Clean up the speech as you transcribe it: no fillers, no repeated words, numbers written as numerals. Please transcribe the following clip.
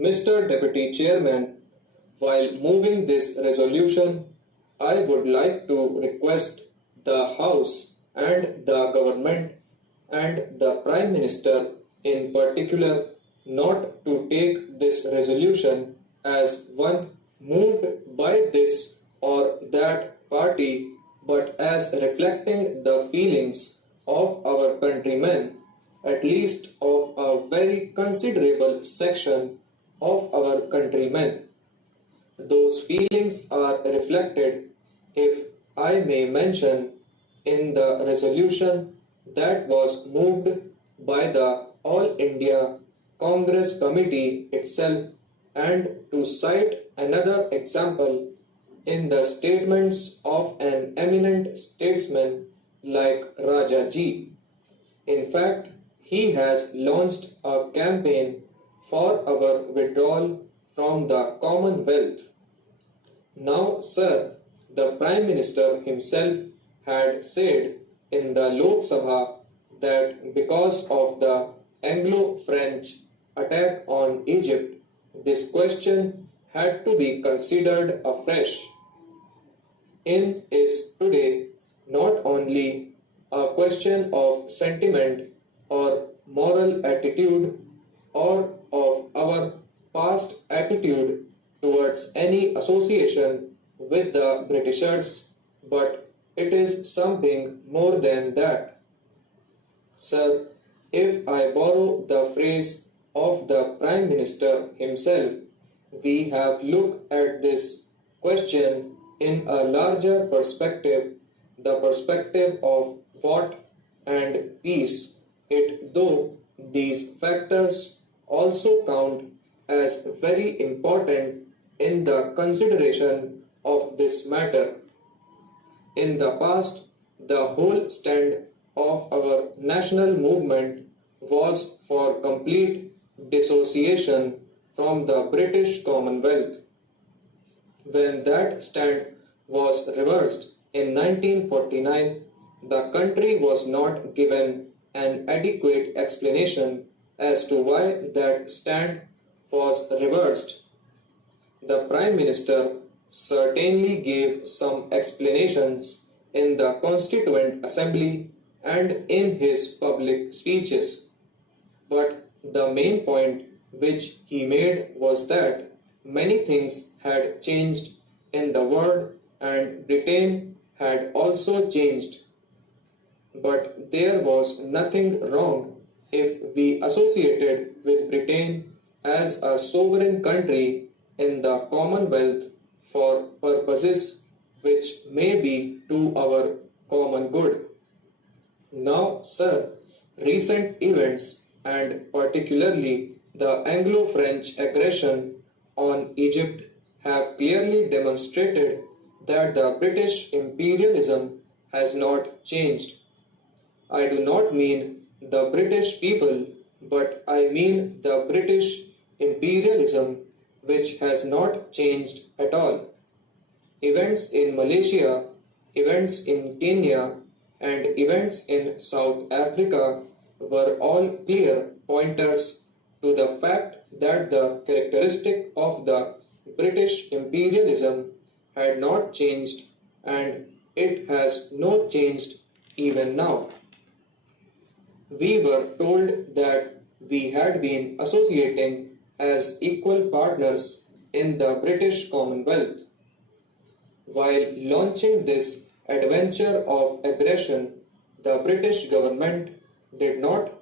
Mr. Deputy Chairman, while moving this resolution, I would like to request the House and the government and the Prime Minister in particular not to take this resolution as one moved by this or that party, but as reflecting the feelings of our countrymen, at least of a very considerable section of our countrymen. Those feelings are reflected, if I may mention, in the resolution that was moved by the All India Congress Committee itself, and to cite another example, in the statements of an eminent statesman like Rajaji. In fact, he has launched a campaign for our withdrawal from the Commonwealth. Now, sir, the Prime Minister himself had said in the Lok Sabha that because of the Anglo-French attack on Egypt, this question had to be considered afresh. In is today not only a question of sentiment or moral attitude or of our past attitude towards any association with the Britishers, but it is something more than that. Sir, if I borrow the phrase of the Prime Minister himself, we have looked at this question in a larger perspective, the perspective of war and peace, it though these factors also count as very important in the consideration of this matter. In the past, the whole stand of our national movement was for complete dissociation from the British Commonwealth. When that stand was reversed in 1949, the country was not given an adequate explanation as to why that stand was reversed. The Prime Minister certainly gave some explanations in the Constituent Assembly and in his public speeches. But the main point which he made was that many things had changed in the world and Britain had also changed. But there was nothing wrong if we associated with Britain as a sovereign country in the Commonwealth for purposes which may be to our common good. Now, sir, recent events and particularly the Anglo-French aggression on Egypt have clearly demonstrated that the British imperialism has not changed. I do not mean the British people, but I mean the British imperialism, which has not changed at all. Events in Malaysia, events in Kenya, and events in South Africa were all clear pointers to the fact that the characteristic of the British imperialism had not changed, and it has not changed even now. We were told that we had been associating as equal partners in the British Commonwealth. While launching this adventure of aggression, the British government did not